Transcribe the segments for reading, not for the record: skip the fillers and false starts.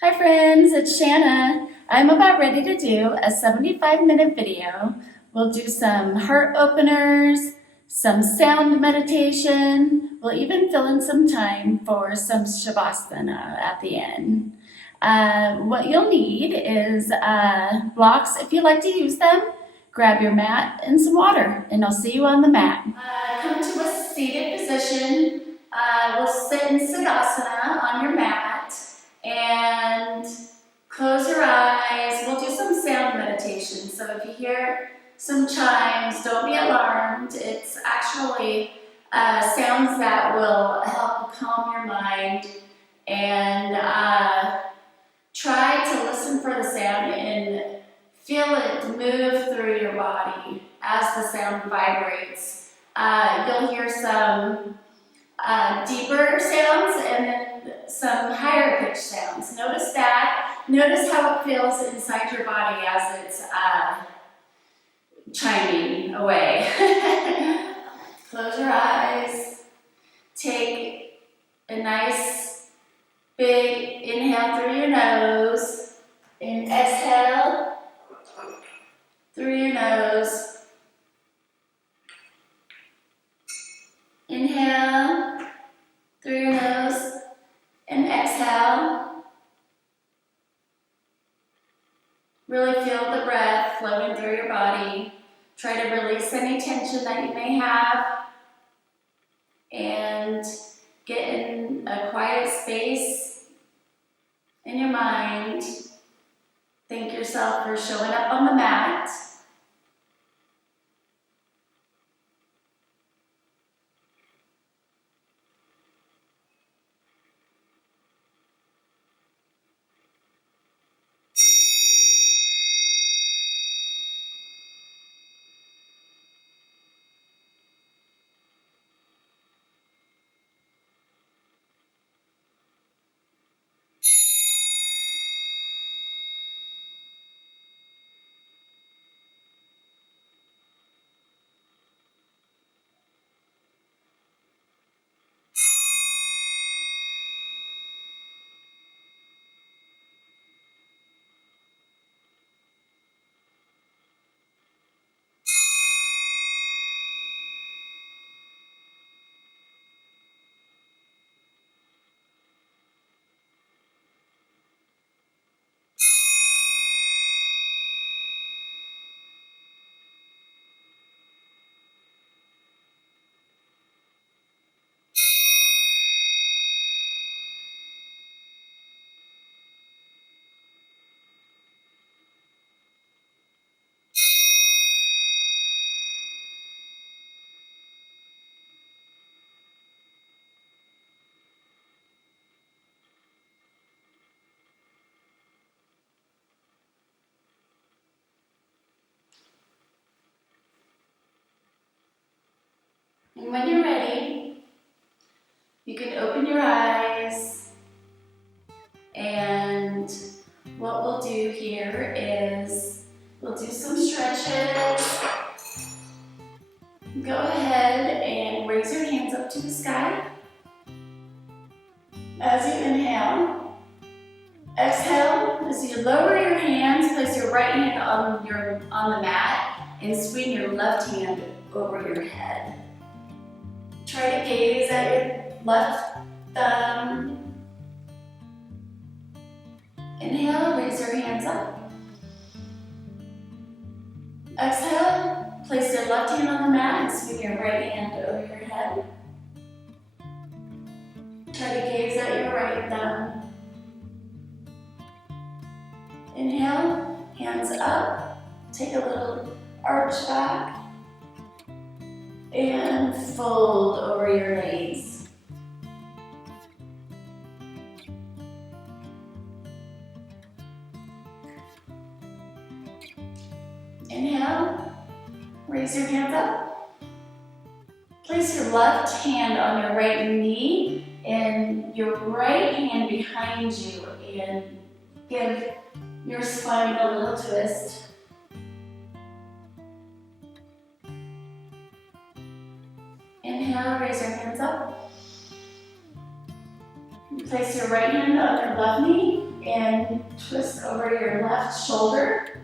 Hi friends, it's Shanna. I'm about ready to do a 75-minute video. We'll do some heart openers, some sound meditation. We'll even fill in some time for some shavasana at the end. What you'll need is blocks if you like to use them. Grab your mat and some water, and I'll see you on the mat. Come to a seated position. We'll sit in Siddhasana on your mat. And close your eyes. We'll do some sound meditation. So if you hear some chimes, don't be alarmed. It's actually sounds that will help calm your mind. And try to listen for the sound and feel it move through your body as the sound vibrates. You'll hear some deeper sounds and then some higher pitched sounds. Notice that. Notice how it feels inside your body as it's chiming away. Close your eyes. Take a nice big inhale through your nose and exhale through your nose. Inhale through your nose and exhale. Really feel the breath flowing through your body. Try to release any tension that you may have and get in a quiet space in your mind. Thank yourself for showing up on the mat. And when you're ready, you can open your eyes, and what we'll do here is we'll do some stretches. Go ahead and raise your hands up to the sky as you inhale. Exhale, as you lower your hands, place your right hand on the mat and swing your left hand over your head. Try to gaze at your left thumb. Inhale, raise your hands up. Exhale, place your left hand on the mat and swing your right hand over your head. Try to gaze at your right thumb. Inhale, hands up. Take a little arch back and fold over your knees. Inhale, raise your hands up. Place your left hand on your right knee and your right hand behind you and give your spine a little twist. Inhale, raise your hands up. Place your right hand on your left knee and twist over your left shoulder.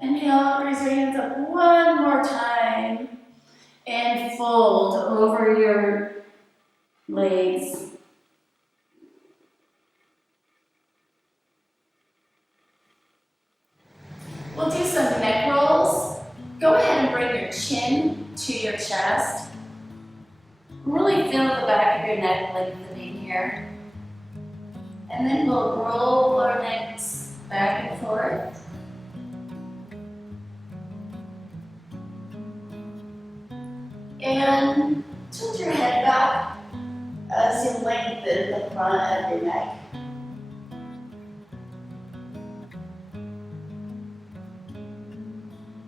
Inhale, raise your hands up one more time and fold over your legs. We'll do some neck rolls. Go ahead and bring your chin to your chest. Really feel the back of your neck lengthening here. And then we'll roll our necks back and forth. And tilt your head back as you lengthen the front of your neck.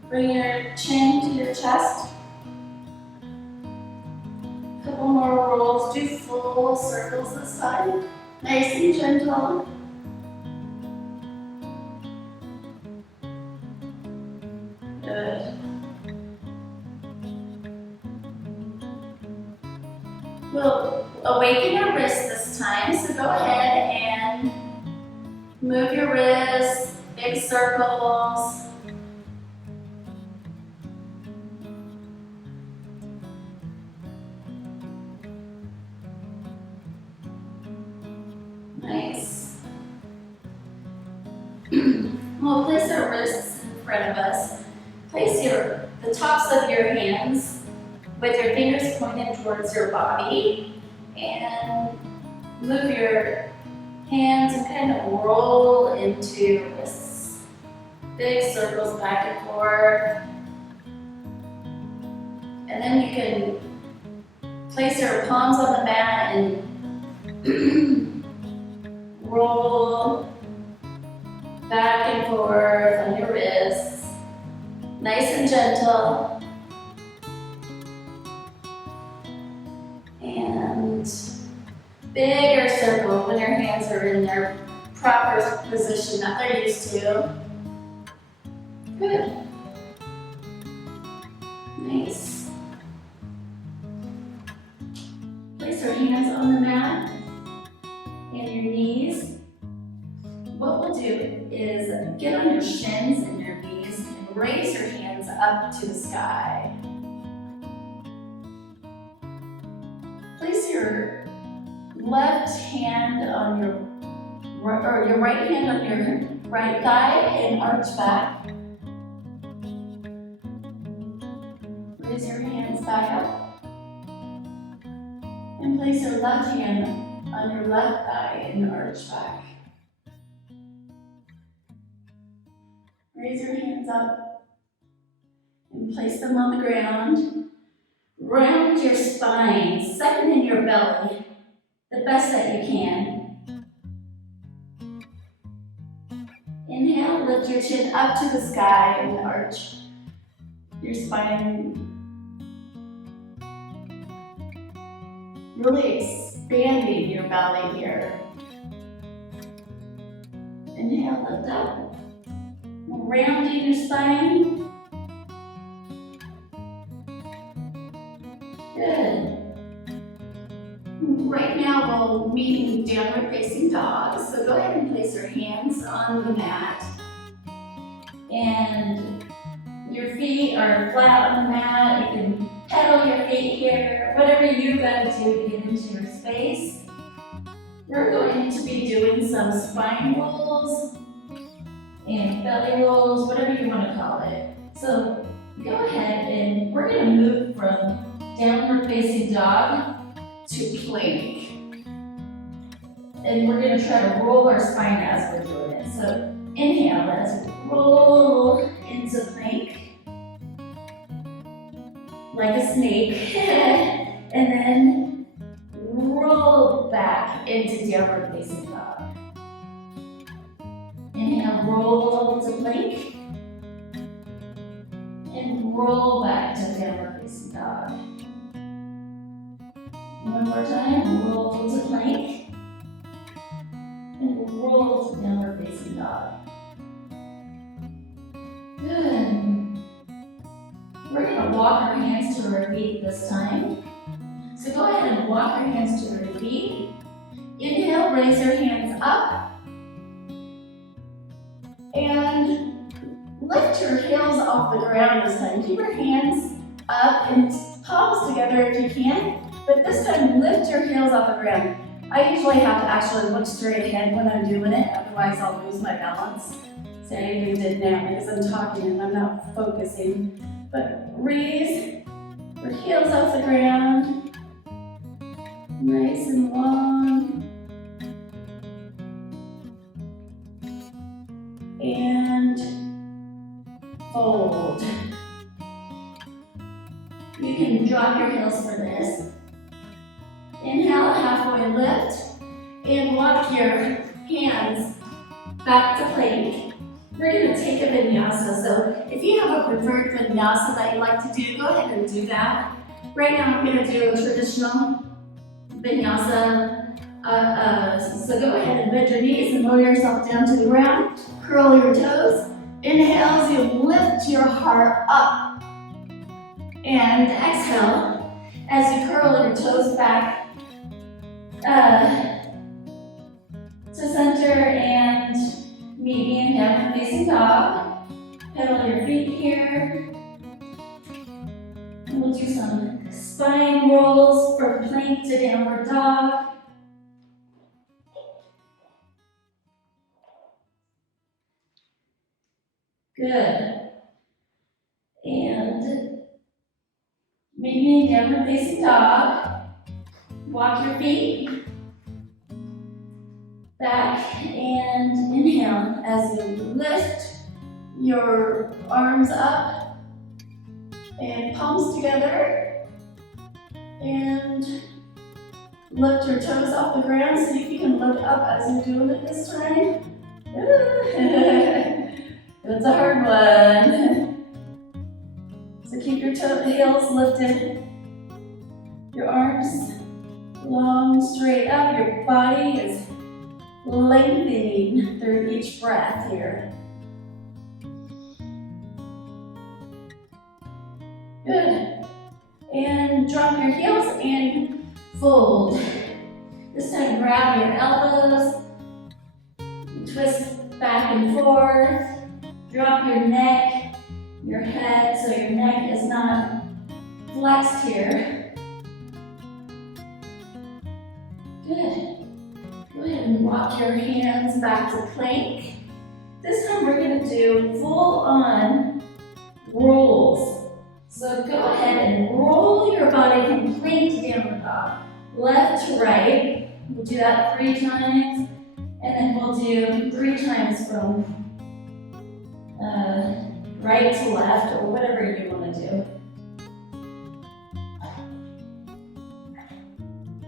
Bring your chin to your chest. Couple more rolls. Do full circles this time. Nice and gentle. Good. We'll awaken your wrists this time, so go ahead and move your wrists, big circles. Nice. We'll place our wrists in front of us. Place the tops of your hands with your fingers pointed towards your body, and move your hands and kind of roll into your wrists. Big circles back and forth. And then you can place your palms on the mat and roll back and forth on your wrists. Nice and gentle. And bigger circle when your hands are in their proper position that they're used to. Good. Nice. Place your hands on the mat and your knees. What we'll do is get on your shins and your knees and raise your hands up to the sky. Place your left hand on your right hand on your right thigh and arch back. Raise your hands back up. And place your left hand on your left thigh and arch back. Raise your hands up and place them on the ground. Round your spine, suck it in your belly, the best that you can. Inhale, lift your chin up to the sky and arch your spine. Really expanding your belly here. Inhale, lift up. Rounding your spine. Good. Right now we'll meet in downward facing dog. So go ahead and place your hands on the mat. And your feet are flat on the mat. You can pedal your feet here. Whatever you gotta do to get into your space. We're going to be doing some spine rolls and belly rolls, whatever you want to call it. So go ahead and we're going to move from downward facing dog to plank. And we're going to try to roll our spine as we're doing it. So inhale, let's roll into plank like a snake. And then roll back into downward facing dog. Inhale, roll to plank. And roll back to downward facing dog. One more time, roll to plank. And roll to downward facing dog. Good. We're going to walk our hands to our feet this time. So go ahead and walk your hands to your feet. Inhale, raise your hands up. And lift your heels off the ground this time. Keep your hands up and palms together if you can. But this time, lift your heels off the ground. I usually have to actually look straight ahead when I'm doing it, otherwise I'll lose my balance. See, I even did now because I'm talking and I'm not focusing. But raise your heels off the ground. Nice and long. And fold. You can drop your heels for this. Inhale, halfway lift, and walk your hands back to plank. We're going to take a vinyasa, so if you have a preferred vinyasa that you like to do, go ahead and do that. Right now I'm going to do a traditional vinyasa, so go ahead and bend your knees and lower yourself down to the ground. Curl your toes. Inhale as you lift your heart up. And exhale as you curl your toes back to center and meet me in downward facing dog. Pedal your feet here. And we'll do some spine rolls from plank to downward dog. Good. And meet me in downward facing dog. Walk your feet back and inhale as you lift your arms up and palms together and lift your toes off the ground. See if you can look up as you're doing it this time. It's a hard one. So keep your heels lifted, your arms long, straight up. Your body is lengthening through each breath here. Good. And drop your heels and fold. This time grab your elbows, twist back and forth, drop your neck, your head, so your neck is not flexed here. Good. Go ahead and walk your hands back to plank. This time we're going to do full-on rolls. So go ahead and roll your body from plank to downward dog. Left to right. We'll do that 3 times. And then we'll do 3 times from right to left, or whatever you want to do.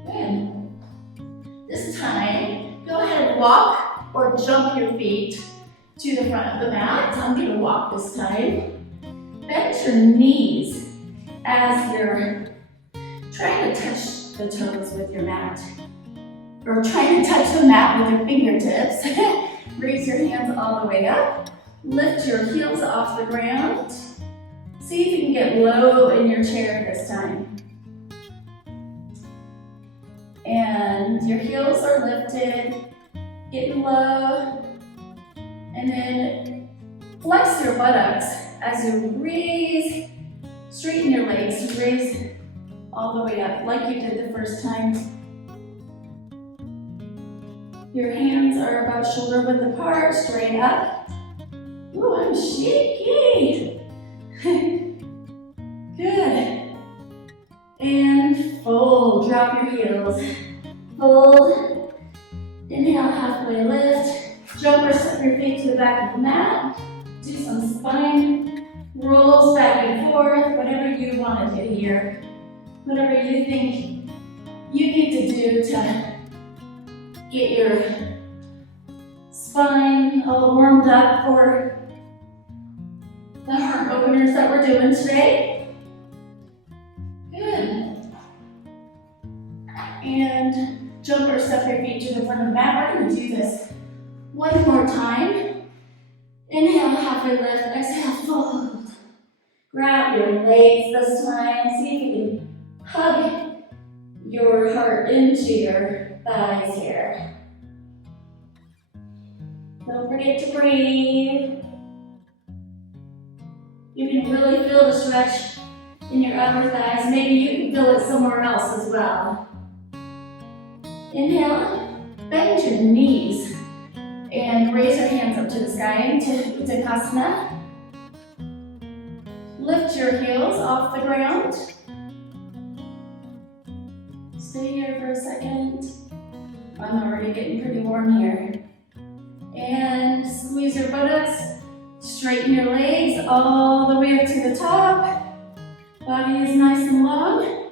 Good. This time, go ahead and walk or jump your feet to the front of the mat. I'm going to walk this time. Bend your knees as you're trying to touch the toes with your mat. Or trying to touch the mat with your fingertips. Raise your hands all the way up. Lift your heels off the ground. See if you can get low in your chair this time. And your heels are lifted, getting low. And then flex your buttocks as you raise, straighten your legs, raise all the way up like you did the first time. Your hands are about shoulder width apart, straight up. Ooh, I'm shaky. Good. And fold, drop your heels. Fold. Inhale, halfway lift. Jump or step your feet to the back of the mat. Do some spine rolls back and forth, whatever you want to do here. Whatever you think you need to do to get your spine all warmed up for the heart openers that we're doing today. Good. And jump or step your feet to the front of the mat. We're going to do this one more time. Inhale, halfway lift. Exhale, fold. Grab your legs this time. See if you can hug your heart into your thighs here. Don't forget to breathe. You can really feel the stretch in your upper thighs. Maybe you can feel it somewhere else as well. Inhale, bend your knees and raise your hands up to the sky into Uttanasana. Lift your heels off the ground. Stay here for a second. I'm already getting pretty warm here. And squeeze your buttocks. Straighten your legs all the way up to the top. Body is nice and long.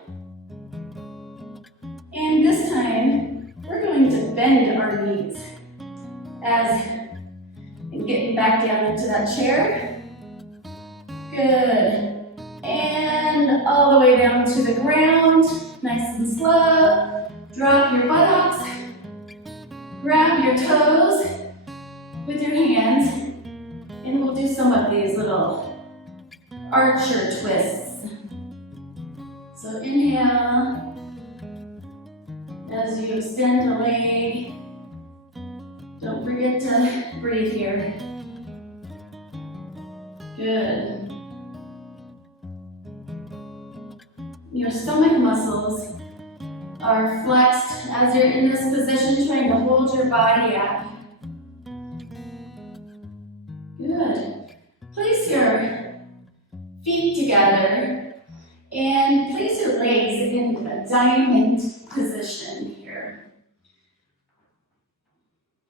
And this time, we're going to bend our knees as getting back down into that chair. Good. And all the way down to the ground. Nice and slow. Drop your buttocks. Grab your toes with your hands. And we'll do some of these little archer twists. So inhale as you extend the leg. Don't forget to breathe here. Good. Your stomach muscles are flexed as you're in this position, trying to hold your body up. Good. Place your feet together and place your legs in a diamond position here.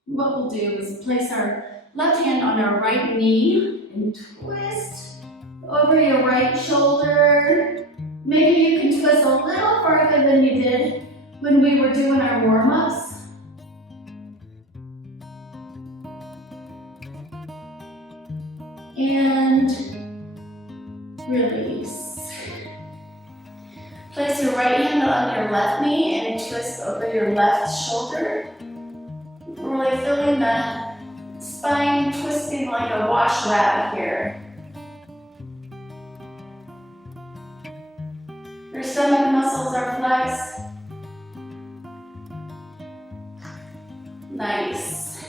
What we'll do is place our left hand on our right knee and twist over your right shoulder. Maybe you can twist a little farther than you did when we were doing our warm-ups. And release. Place your right hand on your left knee and twist over your left shoulder. Really feeling the spine twisting like a wash rabbit here. Your stomach muscles are flexed. Nice.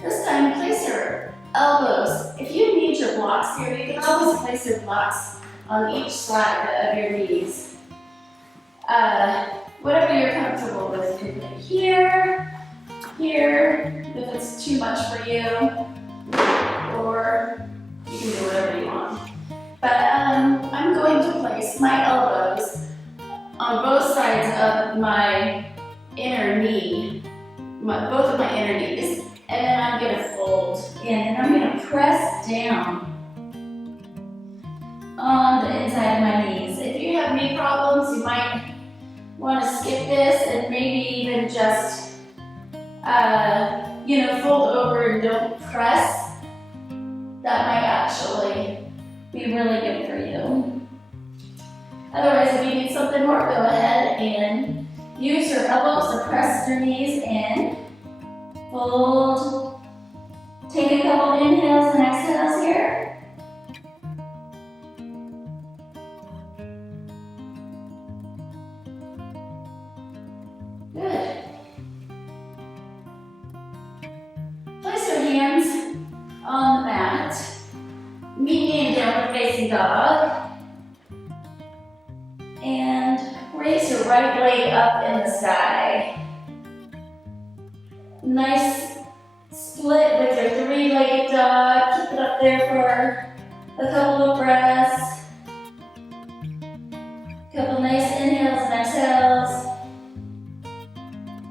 This time, place your elbows. If you need your blocks here, you can always place your blocks on each side of your knees. Whatever you're comfortable with, you can put it here, here, if it's too much for you, or you can do whatever you want. But I'm going to place my elbows on both sides of my inner knee, both of my inner knees, and then I'm going to fold in, and I'm going to press down on the inside of my knees. If you have knee problems, you might want to skip this and maybe even just, fold over and don't press. That might actually be really good for you. Otherwise, if you need something more, go ahead and use your elbows to press your knees in. Fold. Take a couple inhales and exhales here. Good. Place your hands on the mat. Meet me in downward facing dog. And raise your right leg up in the sky. Nice split with your three-legged dog. Keep it up there for a couple of breaths. Couple nice inhales and exhales.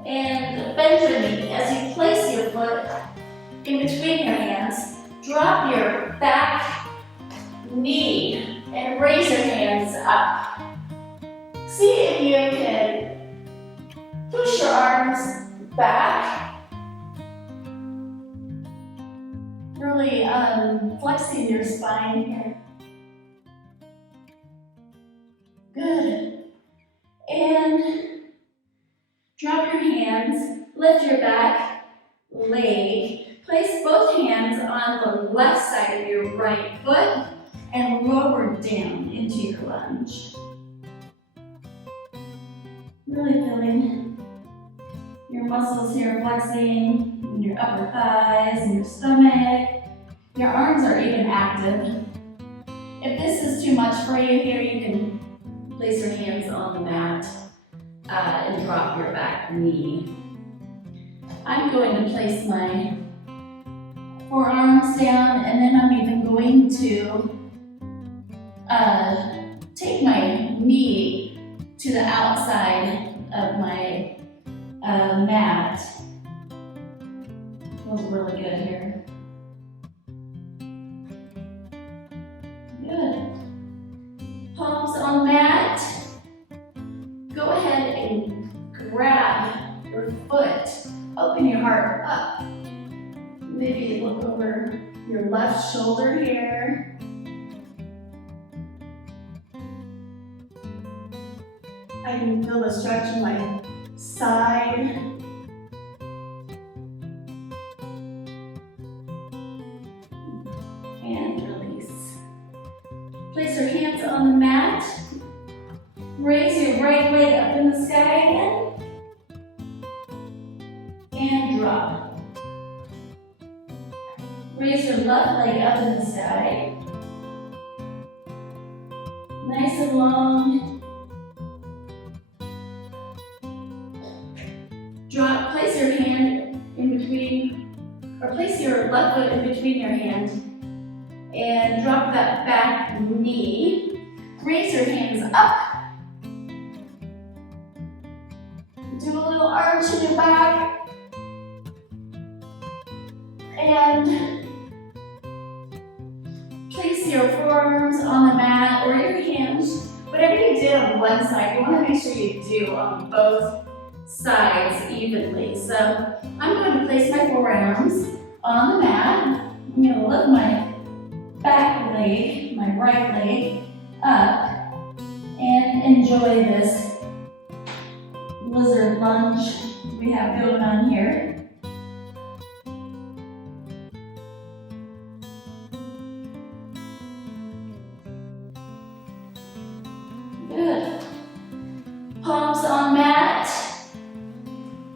And bend your knee as you place your foot in between your hands. Drop your back knee and raise your hands up. See if you can push your arms back. Really flexing your spine here. Good. And drop your hands, lift your back leg, place both hands on the left side of your right foot and lower down into your lunge. Really feeling your muscles here flexing in your upper thighs and your stomach. Your arms are even active. If this is too much for you here, you can place your hands on the mat and drop your back knee. I'm going to place my forearms down, and then I'm even going to take my knee to the outside of my mat. Feels really good here. Good. Palms on the mat. Go ahead and grab your foot. Open your heart up. Maybe look over your left shoulder here. I can feel the stretch in my side. And release. Place your hands on the mat. Raise your right leg up in the sky again. And drop. Raise your left leg up in the sky. Nice and long. Drop, place your hand in between, or place your left foot in between your hands and drop that back knee. Raise your hands up. Do a little arch in your back. And place your forearms on the mat or your hands. Whatever you did on one side, you want to make sure you do on both sides evenly. So I'm going to place my forearms on the mat. I'm going to lift my back leg, my right leg up, and enjoy this lizard lunge we have going on here. Good. Palms on mat.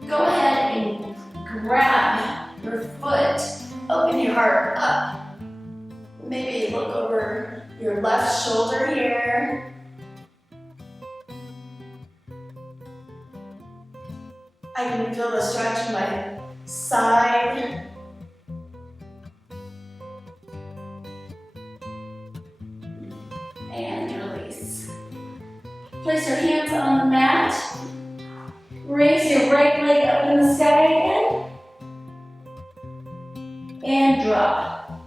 Go ahead and grab your foot. Open your heart up. Maybe look over your left shoulder here. I can feel the stretch in my side. And release. Place your hands on the mat. Raise your right leg up in the sky again. And drop.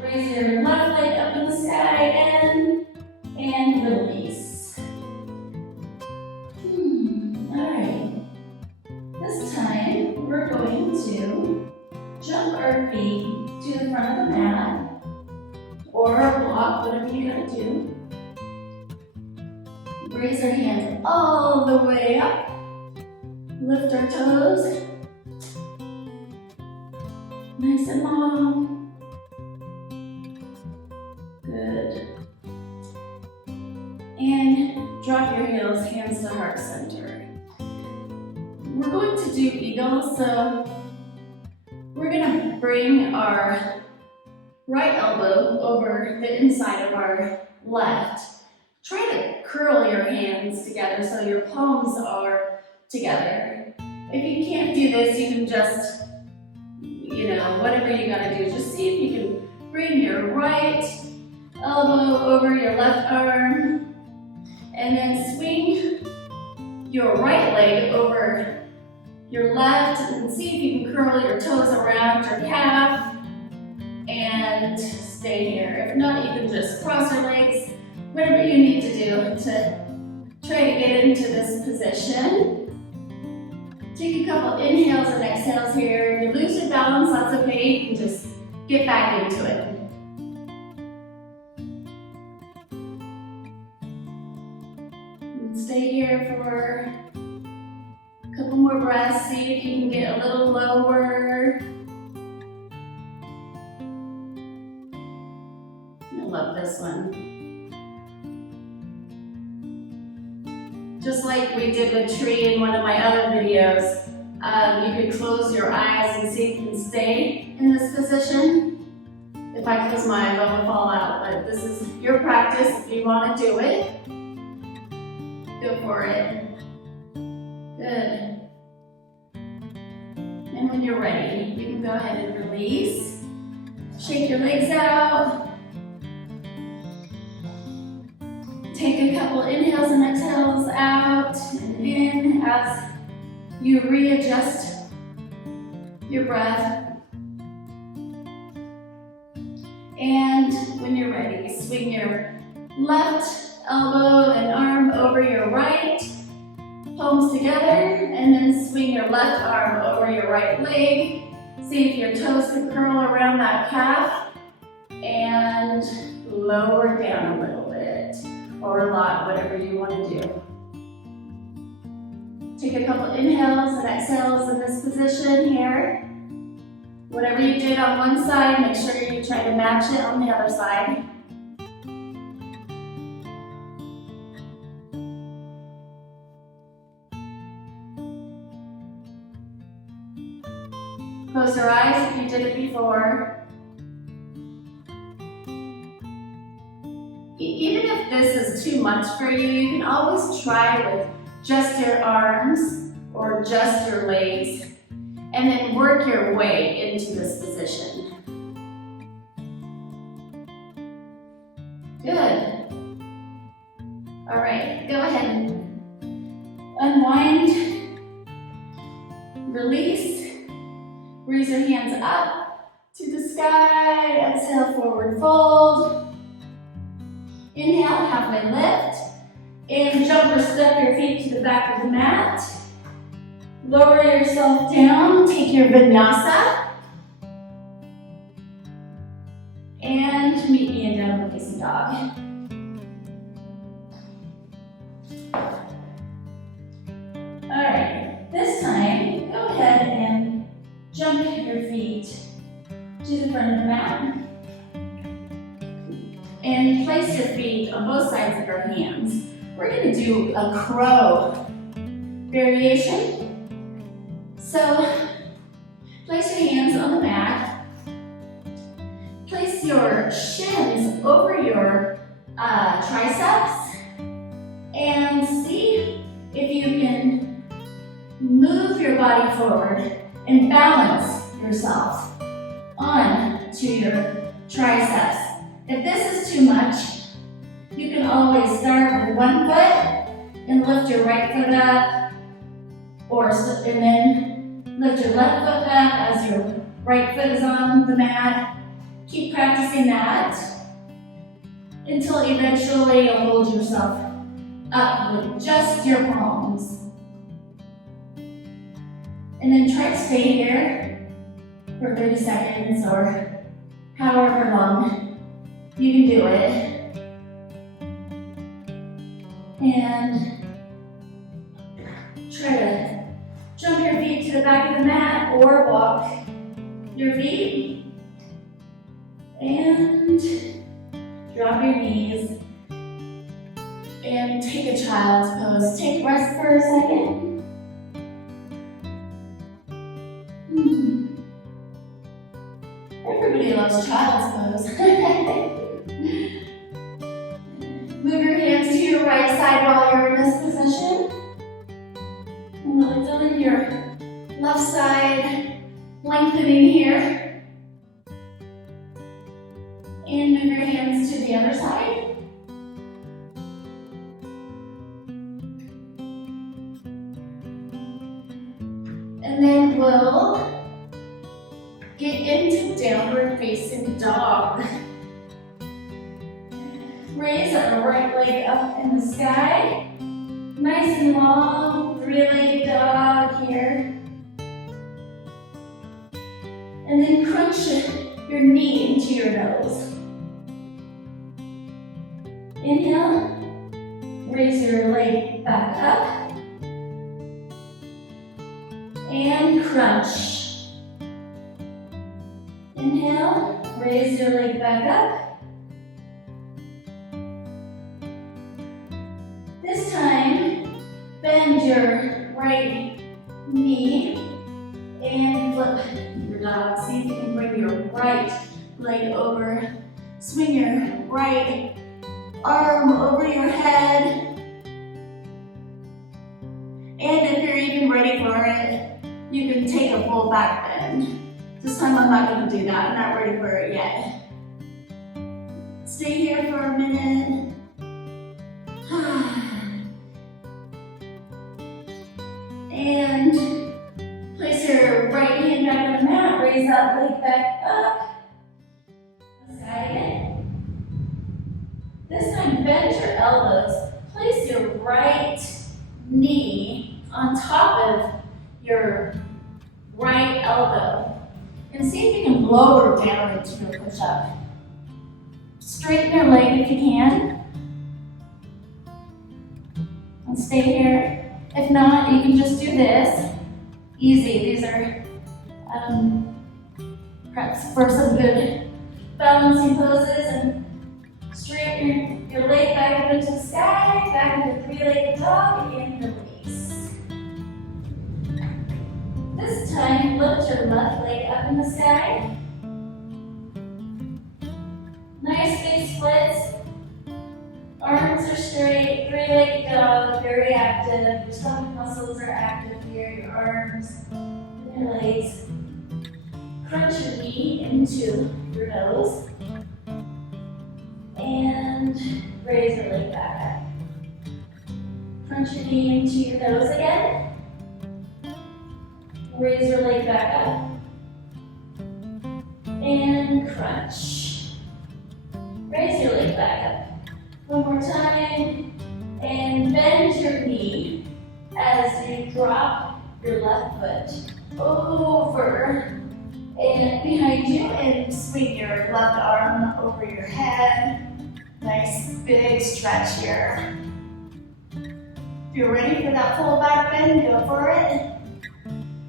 Raise your left leg up in the sky again. And release. Alright. This time we're going to jump our feet to the front of the mat. Or block, whatever you gotta do. Raise our hands all the way up. Lift our toes. Nice and long. Good. And drop your heels, hands to heart center. We're going to do eagle, so we're going to bring our right elbow over the inside of our left. Try to curl your hands together so your palms are together. If you can't do this, you can just, whatever you gotta do, just see if you can bring your right elbow over your left arm and then swing your right leg over your left and see if you can curl your toes around your calf and stay here. If not, you can just cross your legs, whatever you need to do to try to get into this position. Take a couple inhales and exhales here. If you lose your balance, that's okay. You can just get back into it. And stay here for a couple more breaths. See if you can get a little lower. I love this one. Just like we did with tree in one of my other videos, you could close your eyes and see if you can stay in this position. If I close my eyes, I will fall out, but this is your practice. If you want to do it, go for it. Good. And when you're ready, you can go ahead and release. Shake your legs out. Take a couple inhales and exhales out and in as you readjust your breath. And when you're ready, swing your left elbow and arm over your right, palms together, and then swing your left arm over your right leg. See if your toes can curl around that calf and lower down a little bit, or a lot, whatever you want to do. Take a couple inhales and exhales in this position here. Whatever you did on one side, make sure you try to match it on the other side. Close your eyes if you did it before. Even if this is too much for you, you can always try with just your arms or just your legs, and then work your way into this position. Good. All right, go ahead and unwind, release, raise your hands up to the sky, exhale, forward fold. Inhale, halfway lift, and jump or step your feet to the back of the mat. Lower yourself down, take your Vinyasa, and meet me in downward facing dog. All right, this time, go ahead and jump your feet to the front of the mat. And place your feet on both sides of your hands. We're going to do a crow variation. So, place your hands on the mat. Place your shins over your triceps. And see if you can move your body forward and balance yourself on to your triceps. If this is too much, you can always start with one foot and lift your right foot up, and then lift your left foot up as your right foot is on the mat. Keep practicing that until eventually you'll hold yourself up with just your palms. And then try to stay here for 30 seconds or however long you can do it. And try to jump your feet to the back of the mat or walk your feet. And drop your knees. And take a child's pose. Take rest for a second. Everybody loves child's pose. Move your hands to your right side while you're in this position. And really feeling your left side lengthening here. And move your hands to the other side. And then we'll get into downward facing dog. Raise our right leg up in the sky. Nice and long, three-legged dog here. And then crunch your knee into your nose. Inhale, raise your leg back up. And crunch. Inhale, raise your leg back up. This time, right knee and flip your dog. See if you can bring your right leg over. Swing your right arm over your head. And if you're even ready for it, you can take a full back bend. This time I'm not going to do that. I'm not ready for it yet. Stay here for a minute. And place your right hand back on the mat. Raise that leg back up. Side again. This time bend your elbows. Place your right knee on top of your right elbow. And see if you can lower down into your push-up. Straighten your leg if you can. And stay here. If not, you can just do this. Easy. These are preps for some good balancing poses. And straighten your leg back up into the sky, back into three-legged dog, and release. This time, lift your left leg up in the sky. Nice big splits. Arms are straight, three-legged dog, very active. Your stomach muscles are active here, your arms and your legs. Crunch your knee into your nose. And raise your leg back up. Crunch your knee into your nose again. Raise your leg back up. And crunch. Raise your leg back up. One more time. And bend your knee as you drop your left foot over and behind you and swing your left arm over your head. Nice big stretch here. If you're ready for that full back bend, go for it.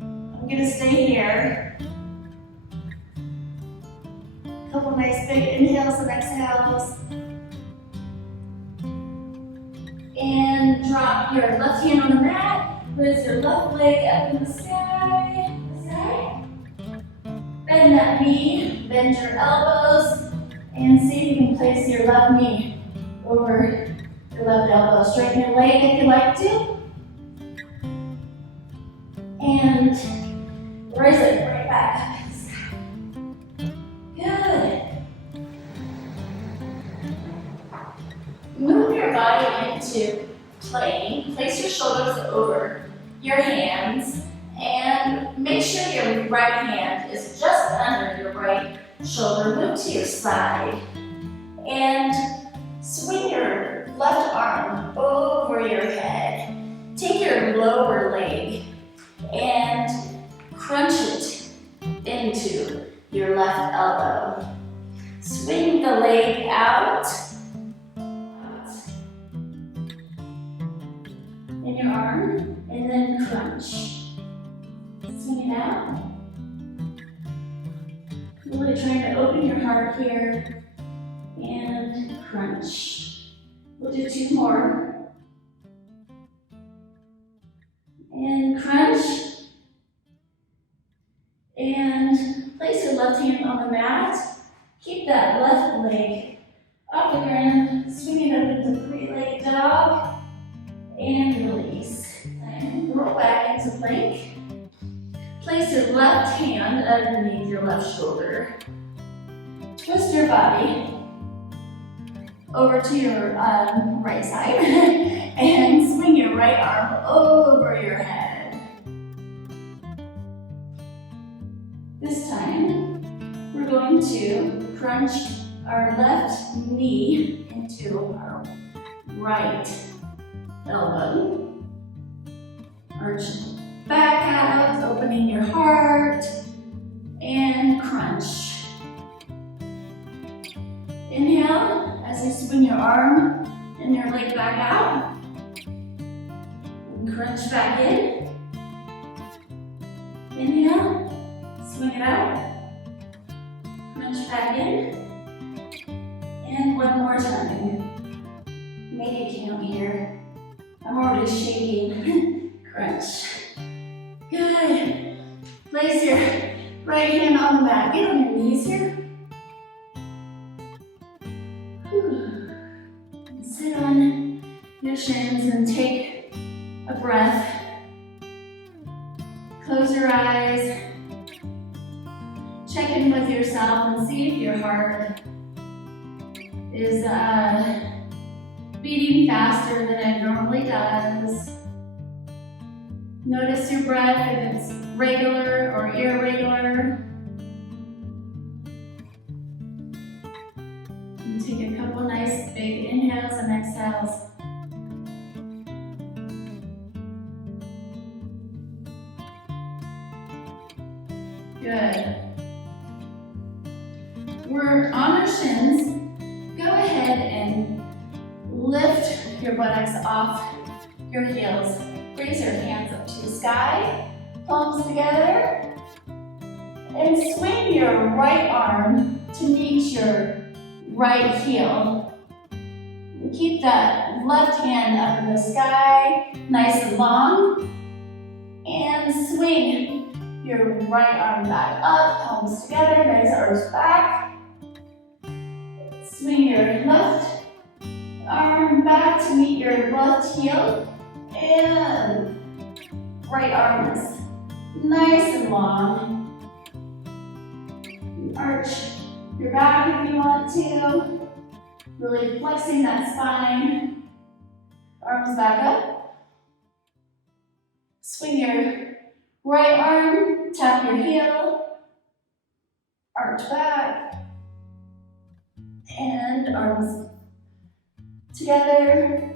I'm gonna stay here. Couple nice big inhales and exhales. And drop your left hand on the mat. Raise your left leg up in the sky. Bend that knee, bend your elbows, and see if you can place your left knee over your left elbow. Straighten your leg if you like to. And raise it right back up in the sky. Good. Move your body into plank. Place your shoulders over your hands and make sure your right hand is just under your right shoulder. Move to your side and swing your left arm over your head. Take your lower leg and crunch it into your left elbow. Swing the leg out. In your arm, and then crunch. Swing it out. Really trying to open your heart here, and crunch. We'll do two more. And crunch. And place your left hand on the mat. Keep that left leg off the ground. Swing it up into three-legged dog. And release. And roll back into plank. Place your left hand underneath your left shoulder. Twist your body over to your right side and swing your right arm over your head. This time, we're going to crunch our left knee into our right elbow. Arch back out, opening your heart, and crunch. Inhale as you swing your arm and your leg back out. And crunch back in. Inhale, swing it out. Crunch back in. And one more time. Make it count here. I'm already shaking. crunch. Good. Place your right hand on the mat. Get on your knees here. Whew. Sit on your shins and take a breath. Close your eyes. Check in with yourself and see if your heart is beating faster than it normally does. Notice your breath, if it's regular or irregular. And take a couple nice big inhales and exhales. Good. We're on our shins. Go ahead and lift your buttocks off your heels. Raise your hands up to the sky, palms together, and swing your right arm to meet your right heel. Keep that left hand up in the sky, nice and long, and swing your right arm back up, palms together, nice arch back. Swing your left arm back to meet your left heel, and right arm is nice and long. You arch your back if you want to, really flexing that spine. Arms back up. Swing your right arm, tap your heel, arch back, and arms together.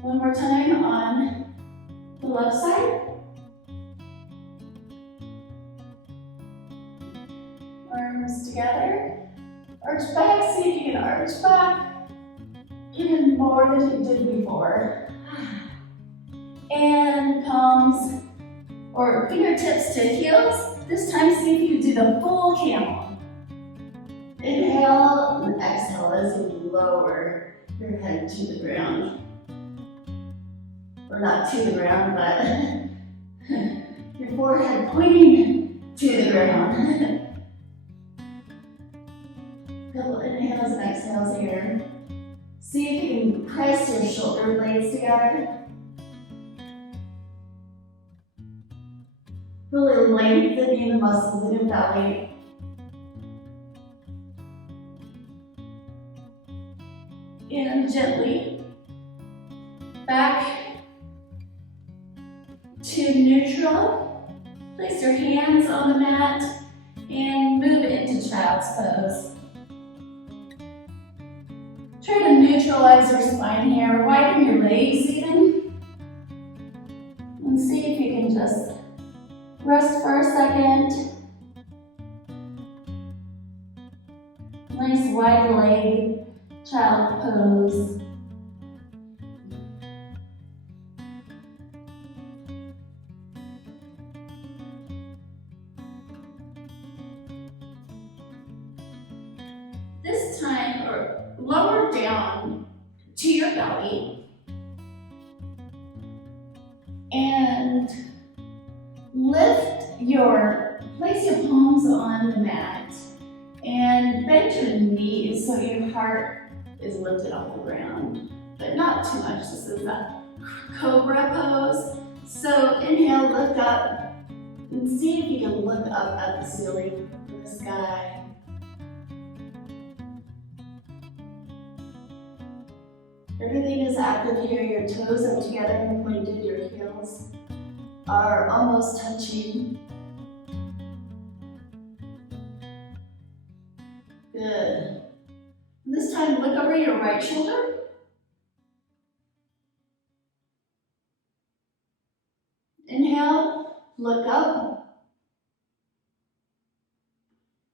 One more time on the left side. Arms together, arch back, see if you can arch back even more than you did before. And palms or fingertips to heels. This time, see if you can do the full camel. Inhale and exhale as you lower your head to the ground. Or not to the ground, but your forehead pointing to the ground. Couple inhales and exhales here. See if you can press your shoulder blades together. Really lengthening the muscles in your belly. And gently back to neutral. Place your hands on the mat and move into child's pose. Try to neutralize your spine here. Widen your legs even. And see if you can just rest for a second. Nice wide leg child pose. This time, or lower down to your belly and place your palms on the mat and bend your knees so your heart is lifted off the ground, but not too much. This is a cobra pose. So inhale, lift up, and see if you can look up at the ceiling, the sky. Everything is active here. Your toes are together and pointed, your heels are almost touching. Good. This time, look over your right shoulder. Inhale, look up.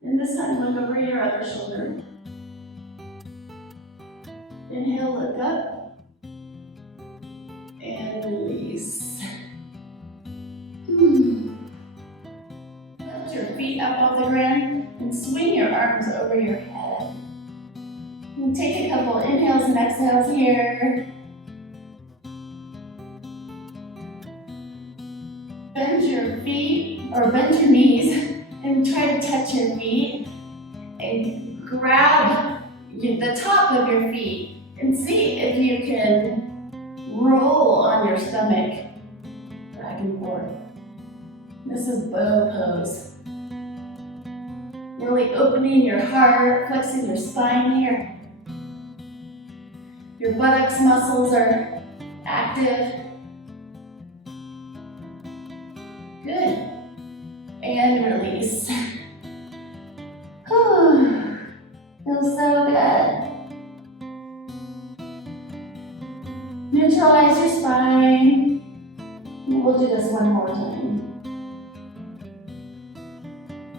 And this time, look over your other shoulder. Inhale, look up. And release. Lift your feet up off the ground and swing your arms over your head. And take a couple inhales and exhales here. bend your feet or bend your knees and try to touch your feet and grab the top of your feet and see if you can roll on your stomach back and forth. This is bow pose. Really opening your heart, flexing your spine here. Your buttocks muscles are active. Good. And release. Whew. Feels so good. Neutralize your spine. We'll do this one more time.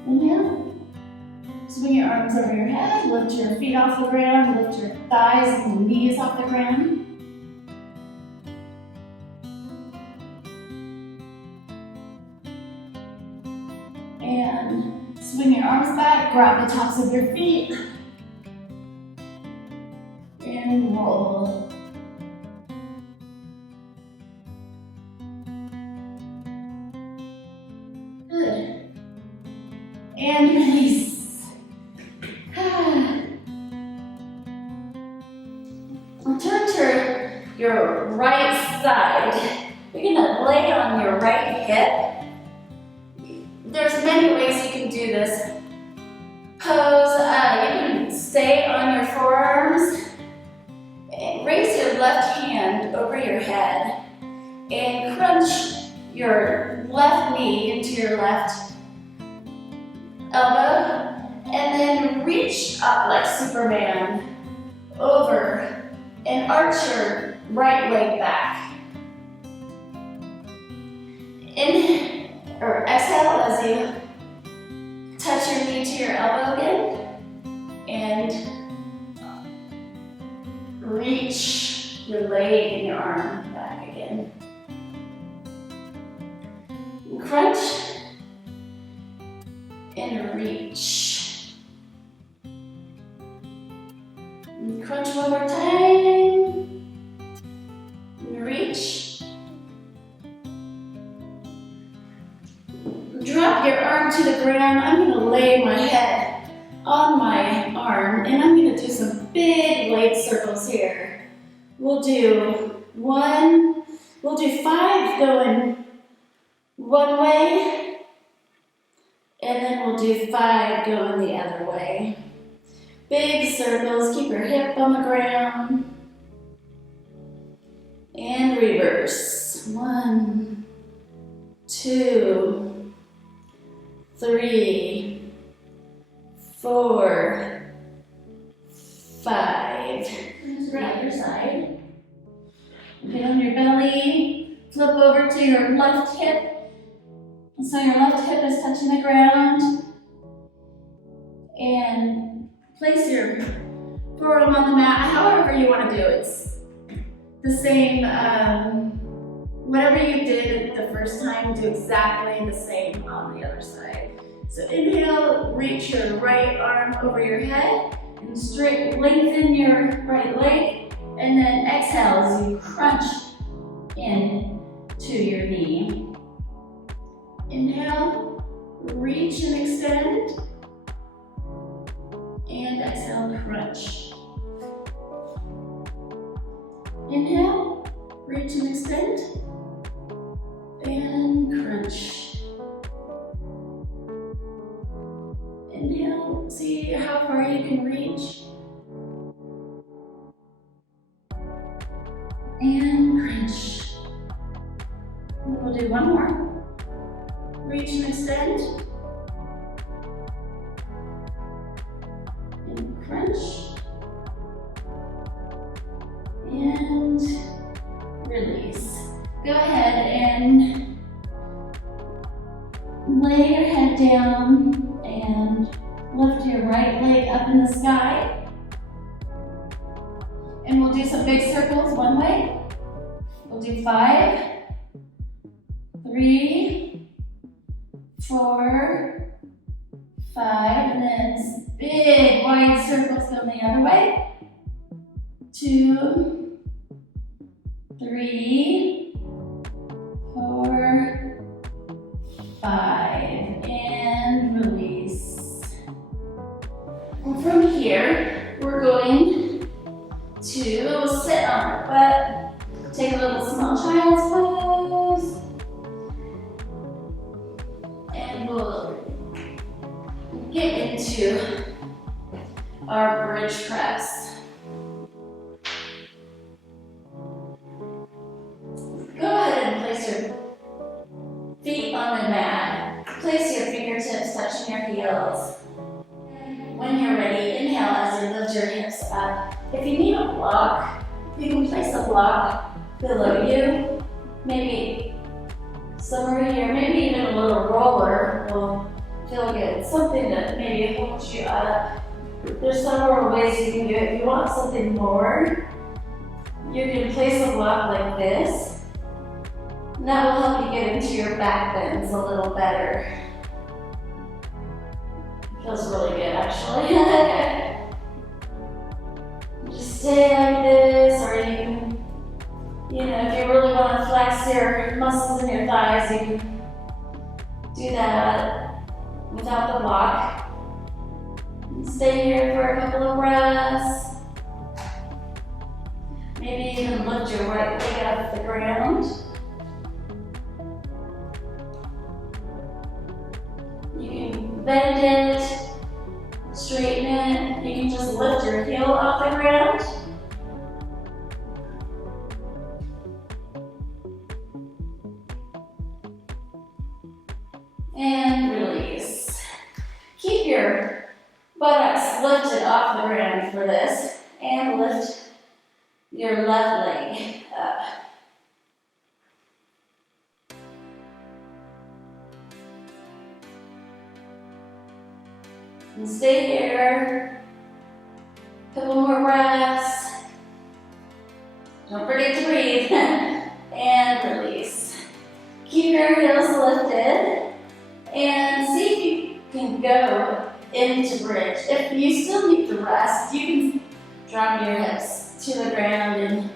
Inhale. Swing your arms over your head, lift your feet off the ground, lift your thighs and knees off the ground. And swing your arms back, grab the tops of your feet, and roll. Good. And release. Turn to your right side. You're gonna lay on your right hip. There's many ways you can do this pose. You can stay on your forearms and raise your left hand over your head and crunch your left knee into your left elbow and then reach up like Superman over and arch your right leg back. Inhale or exhale as you touch your knee to your elbow again and reach your leg and your arm back again. Crunch and reach. And crunch one more time. And reach. Drop your arm to the ground. I'm going to lay my head on my arm and I'm going to do some big leg circles here. We'll do 5 going one way, and then we'll do 5 going the other way. Big circles, keep your hip on the ground. And reverse. 1, 2, 3, 4, 5. Just right your side. Get on your belly, flip over to your left hip. So your left hip is touching the ground. And place your forearm on the mat, however you want to do it. It's the same, whatever you did the first time, do exactly the same on the other side. So inhale, reach your right arm over your head and straight lengthen your right leg. And then exhale as you crunch in to your knee. Inhale, reach and extend. And exhale, crunch. Inhale, reach and extend. And crunch. Inhale, see how far you can reach. And crunch. And we'll do one more. Reach and extend. And crunch. And release. Go ahead and lay your head down and lift your right leg up in the sky. And we'll do some big circles one way. We'll do 5, 3, 4, 5, and then big wide circles going the other way. 2, 3, 4, 5, and release. And from here, we're going to sit on our butt, take a little small child's pose, and we'll get into our bridge press. Go ahead and place your feet on the mat. Place your fingertips touching your heels. When you're ready, inhale as you lift your hips up. If you need a block, you can place a block below you. Maybe somewhere here, maybe even a little roller will feel good. Something that maybe holds you up. There's several ways you can do it. If you want something more, you can place a block like this. And that will help you get into your back bends a little better. Feels really good, actually. Just stay like this, or you can, if you really want to flex your muscles in your thighs, you can do that without the block. And stay here for a couple of breaths. Maybe even lift your right leg off the ground. You can bend it, straighten it. You can just lift your heel off the ground. And release. Keep your buttocks lifted off the ground for this, and lift your left leg up. And stay here. Couple more breaths. Don't forget to breathe. And release. Keep your heels lifted. And see if you can go into bridge. If you still need to rest, you can drop your hips to the ground and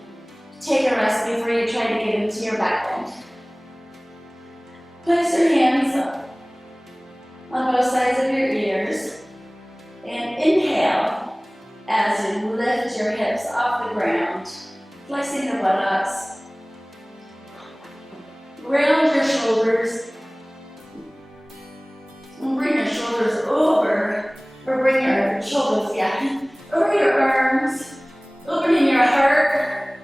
take a rest before you try to get into your back bend. Place your hands on both sides of your ears. And inhale as you lift your hips off the ground, flexing your buttocks. Round your shoulders. And bring your shoulders over, or bring your shoulders, over your arms, opening your heart.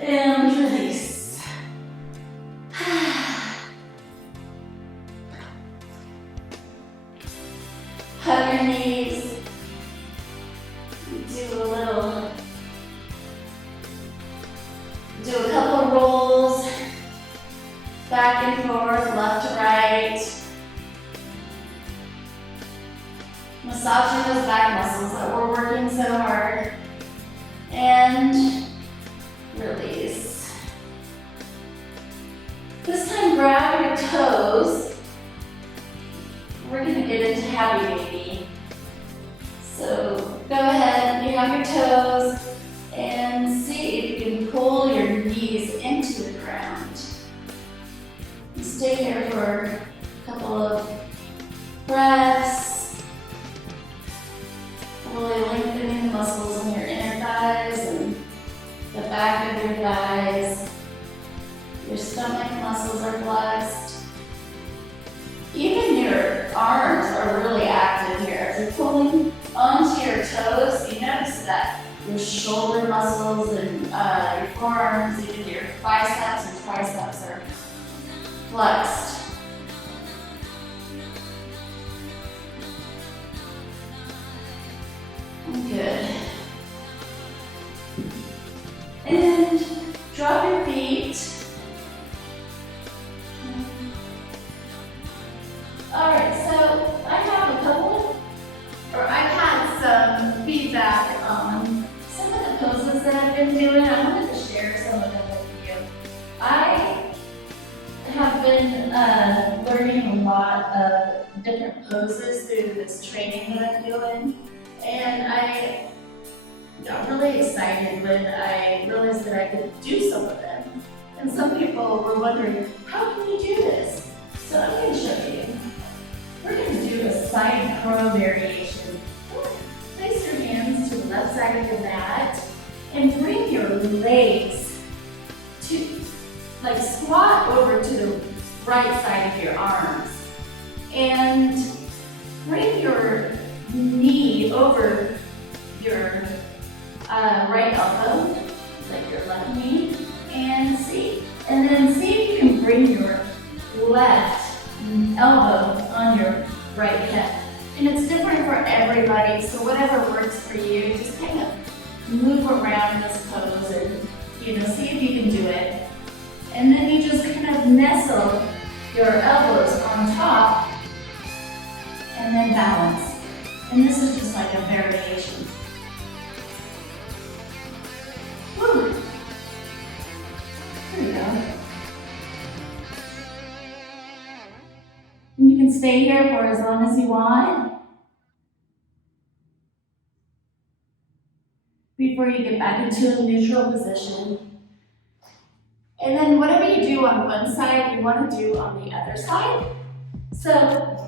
And release. Hug your knees. Do a couple rolls, back and forth, left to right. Massaging those back muscles that we're working so hard. And release. This time grab your toes. We're going to get into happy baby. So go ahead, you have your toes, and see if you can pull your knees into the ground. And stay here for a couple of breaths. Really lengthening the muscles in your inner thighs and the back of your thighs. Your stomach muscles are flexed. Even your arms are really active here. As you're pulling onto your toes, you notice that your shoulder muscles and your forearms, even your biceps and triceps are flexed. Good. And drop your feet. Alright, so I've had some feedback on some of the poses that I've been doing. I wanted to share some of them with you. I have been learning a lot of different poses through this training that I'm doing. And I got really excited when I really to do some of them. And some people were wondering, how can you do this? So I'm going to show you. We're going to do a side crow variation. Place your hands to the left side of your mat and bring your legs to, like squat over to the right side of your arms. And bring your knee over your right elbow, like your left knee, and then see if you can bring your left elbow on your right hip. And it's different for everybody, so whatever works for you, just kind of move around this pose and see if you can do it. And then you just kind of nestle your elbows on top and then balance. And this is just like a variation. Woo. There we go. And you can stay here for as long as you want before you get back into a neutral position. And then whatever you do on one side, you want to do on the other side. So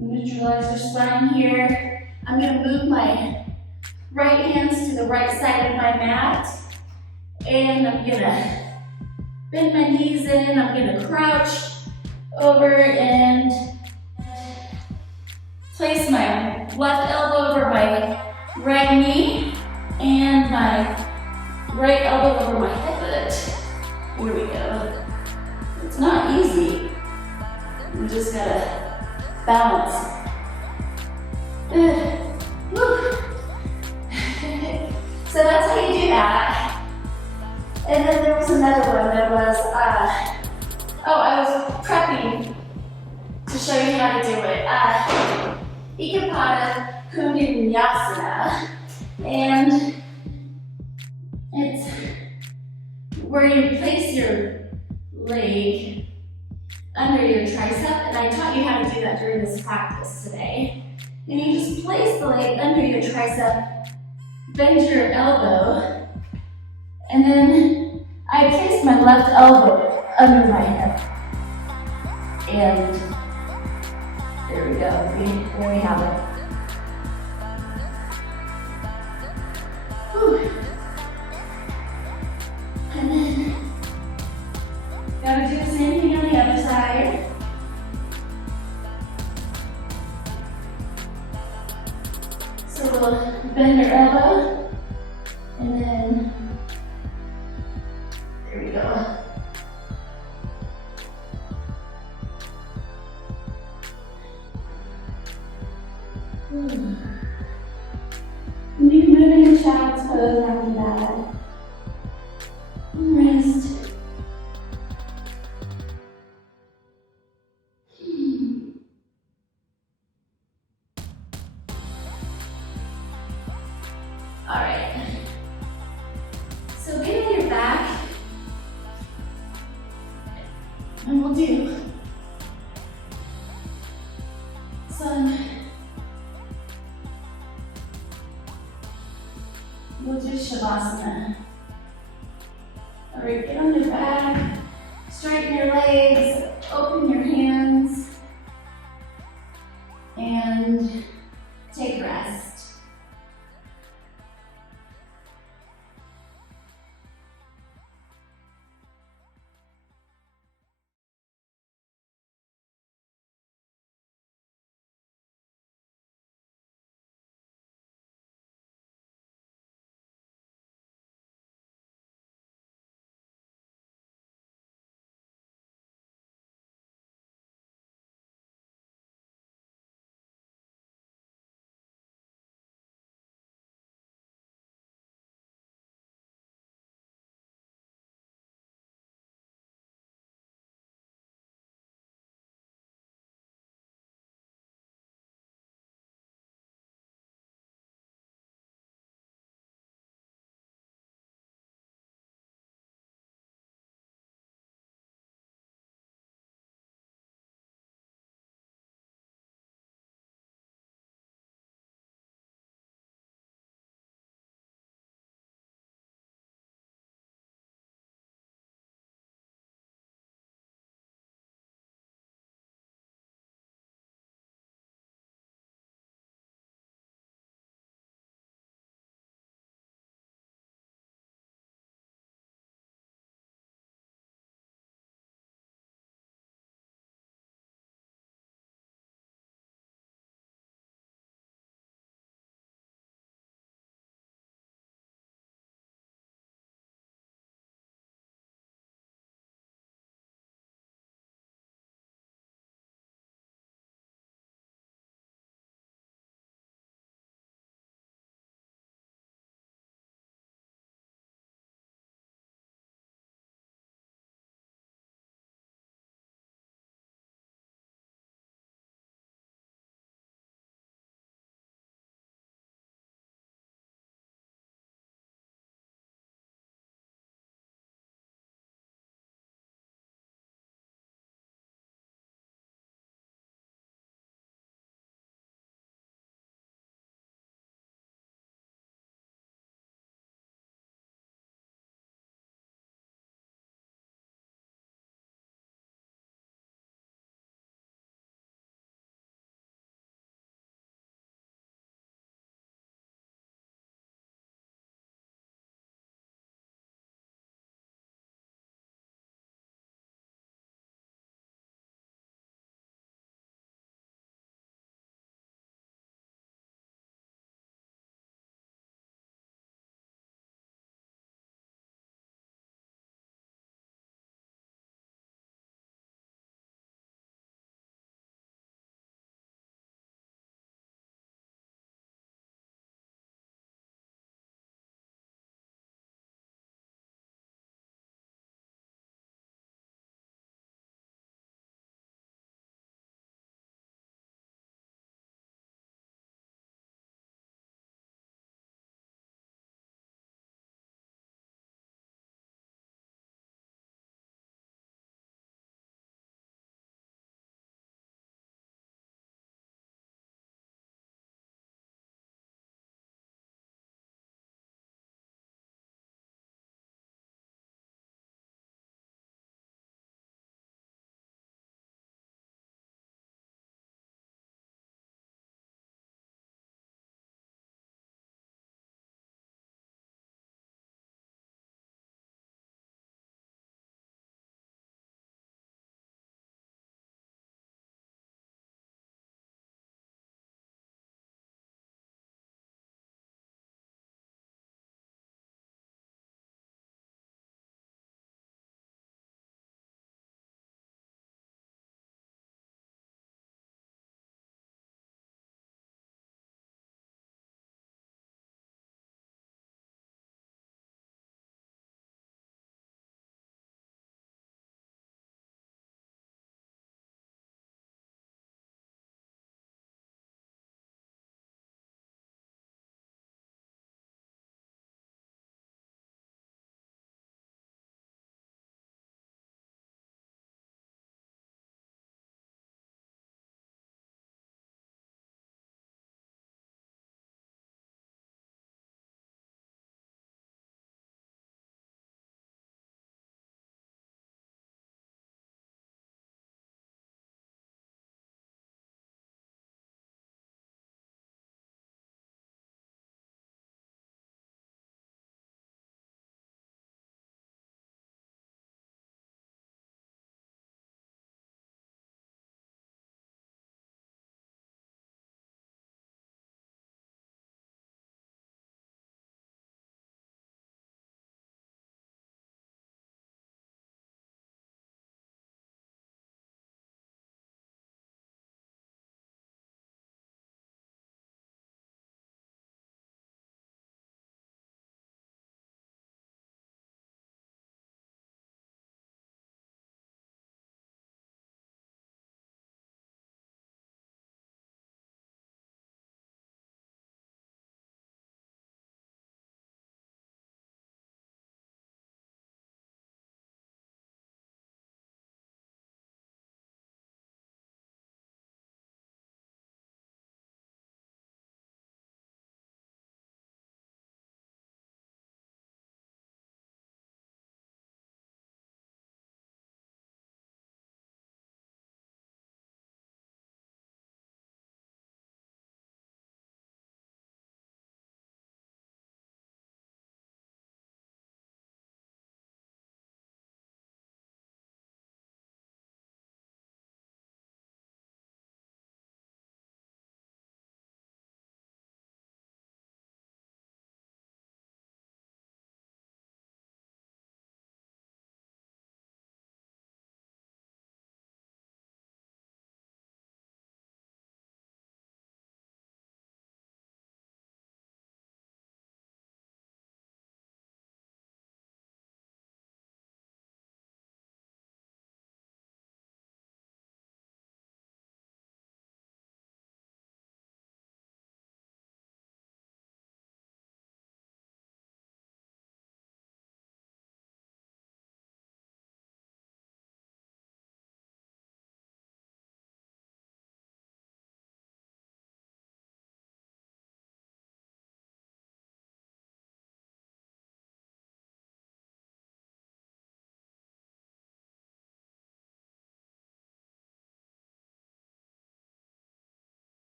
neutralize your spine here. I'm going to move my right hands to the right side of my mat. And I'm going to bend my knees in. I'm going to crouch over and place my left elbow over my right knee and my right elbow over my hip. Here we go. It's not easy. You just gotta balance. So that's how you do that. And then there was another one that was, I was prepping to show you how to do it. Ikapada Vinyasa. And it's where you place your leg under your tricep, and I taught you how to do that during this practice today. And you just place the leg under your tricep, bend your elbow, and then I placed my left elbow under my hip. And there we go, there we have it. Whew. And then, gotta do the same thing on the other side. So we'll bend your elbow, and then, there we go. And you can move into child's pose after that. Rest. All right. So get on your back, and we'll do Shavasana. All right, get on your back, straighten your legs, open your hands, and take rest.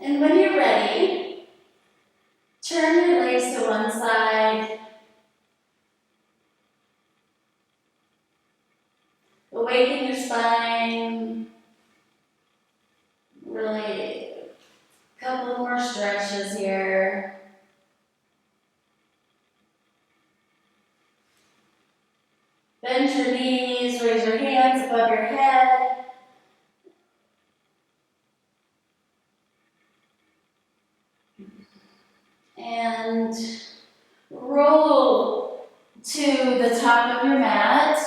And when you're ready, turn your legs to one side, awaken your spine, really a couple more stretches here. Bend your knees, raise your hands above your head. And roll to the top of your mat.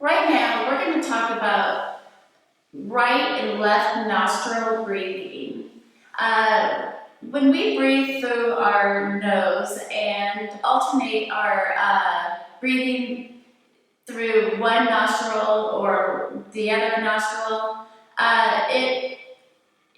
Right now, we're going to talk about right and left nostril breathing. When we breathe through our nose and alternate our breathing through one nostril or the other nostril, it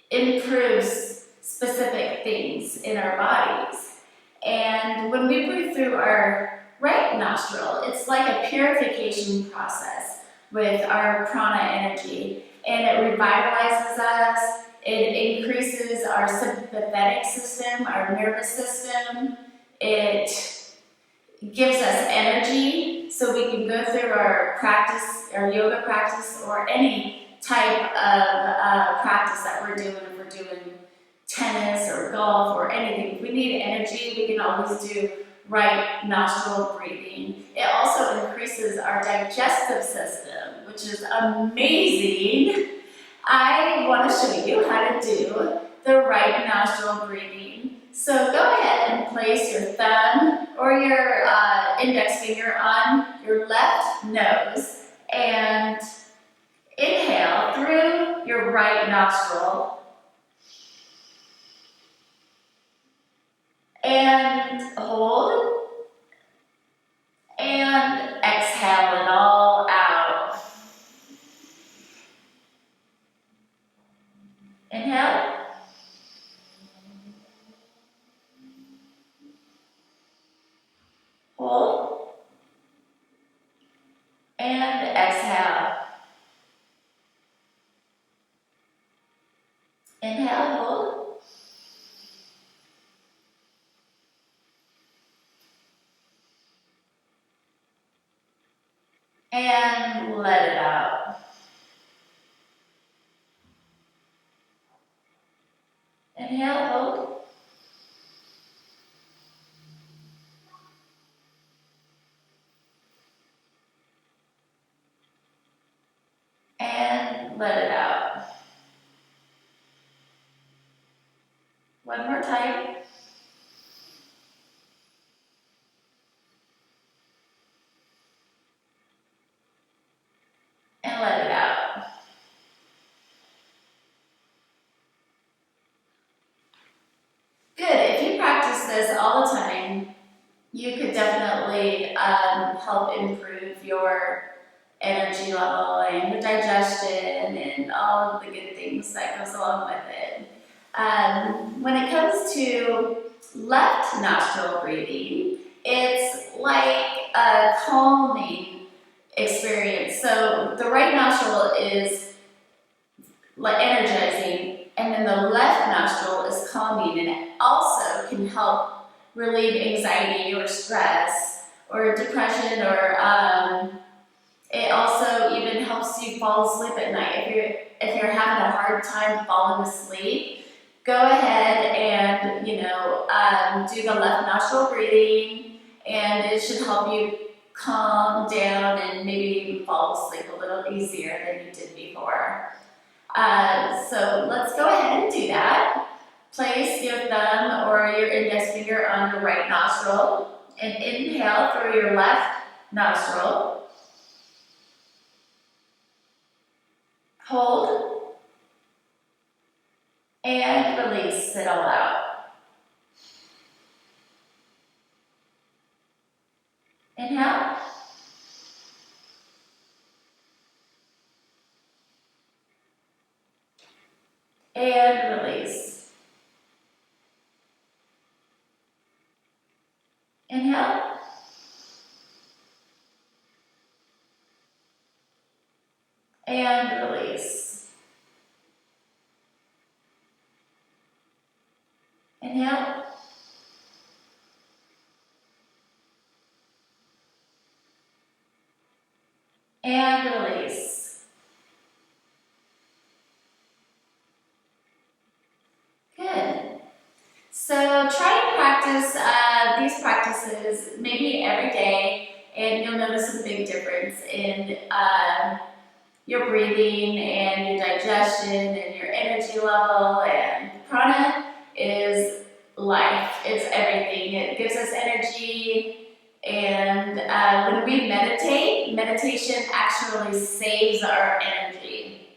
improves specific things in our bodies. And when we breathe through our right nostril, it's like a purification process with our prana energy. And it revitalizes us, it increases our sympathetic system, our nervous system. It gives us energy so we can go through our practice, our yoga practice, or any type of practice that we're doing. If we're doing tennis or golf or anything, if we need energy, we can always do right nostril breathing. It also increases our digestive system, which is amazing. I want to show you how to do the right nostril breathing. So go ahead and place your thumb or your index finger on your left nose and inhale through your right nostril and hold and exhale it all out. Inhale. Hold and exhale. Inhale, hold. And let it out. Inhale, hold. And let it out. One more time. And let it out. Good. If you practice this all the time, you could definitely help improve your energy level and your digestion and all of the good things that goes along with it. When it comes to left nostril breathing, it's like a calming experience. So the right nostril is like energizing, and then the left nostril is calming, and it also can help relieve anxiety or stress or depression, or it also even helps you fall asleep at night. If you're having a hard time falling asleep, go ahead and do the left nostril breathing, and it should help you calm down and maybe even fall asleep a little easier than you did before. So let's go ahead and do that. Place your thumb or your index finger on your right nostril and inhale through your left nostril. Hold and release it all out. Inhale. And release. Inhale. and release. Inhale. And release. Good. So try to practice these practices maybe every day, and you'll notice a big difference in your breathing and your digestion and your energy level. And prana is life. It's everything. It gives us energy. And when we meditate, meditation actually saves our energy.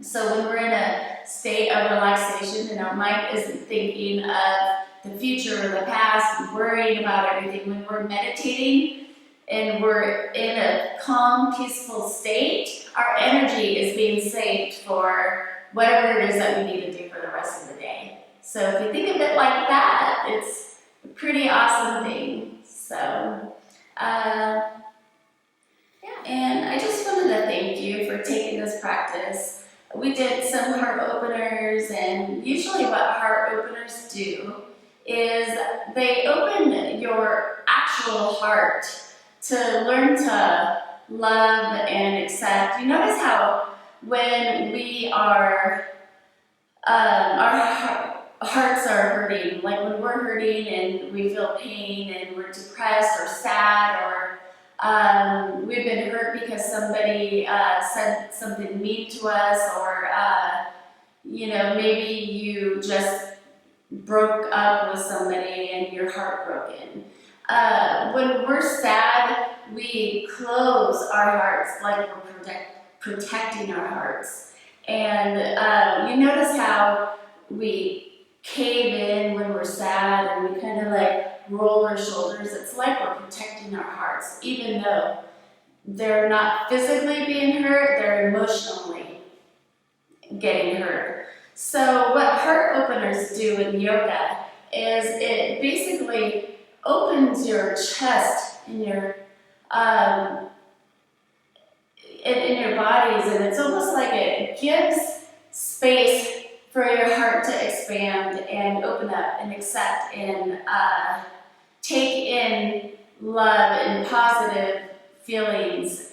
So when we're in a state of relaxation and our mind isn't thinking of the future or the past and worrying about everything, when we're meditating and we're in a calm, peaceful state, our energy is being saved for whatever it is that we need to do for the rest of the day. So if you think of it like that, it's a pretty awesome thing. So, and I just wanted to thank you for taking this practice. We did some heart openers, and usually what heart openers do is they open your actual heart to learn to love and accept. You notice how when we are, our hearts are hurting, like when we're hurting and we feel pain and we're depressed or sad, or we've been hurt because somebody said something mean to us, or maybe you just broke up with somebody and you're heartbroken. When we're sad, we close our hearts like we're protecting our hearts. And you notice how we cave in when we're sad and we kind of like roll our shoulders. It's like we're protecting our hearts, even though they're not physically being hurt, they're emotionally getting hurt. So what heart openers do in yoga is it basically opens your chest in your bodies, and it's almost like it gives space for your heart to expand and open up and accept and take in love and positive feelings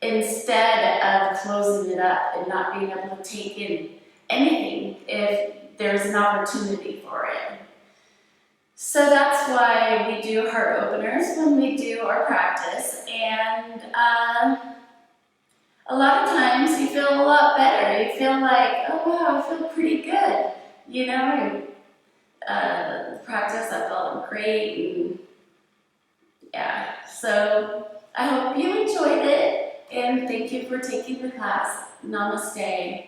instead of closing it up and not being able to take in anything if there's an opportunity for it. So that's why we do heart openers when we do our practice, and a lot of times you feel a lot better. You feel like, oh wow, I feel pretty good. Practice, I felt great, and yeah. So I hope you enjoyed it, and thank you for taking the class. Namaste.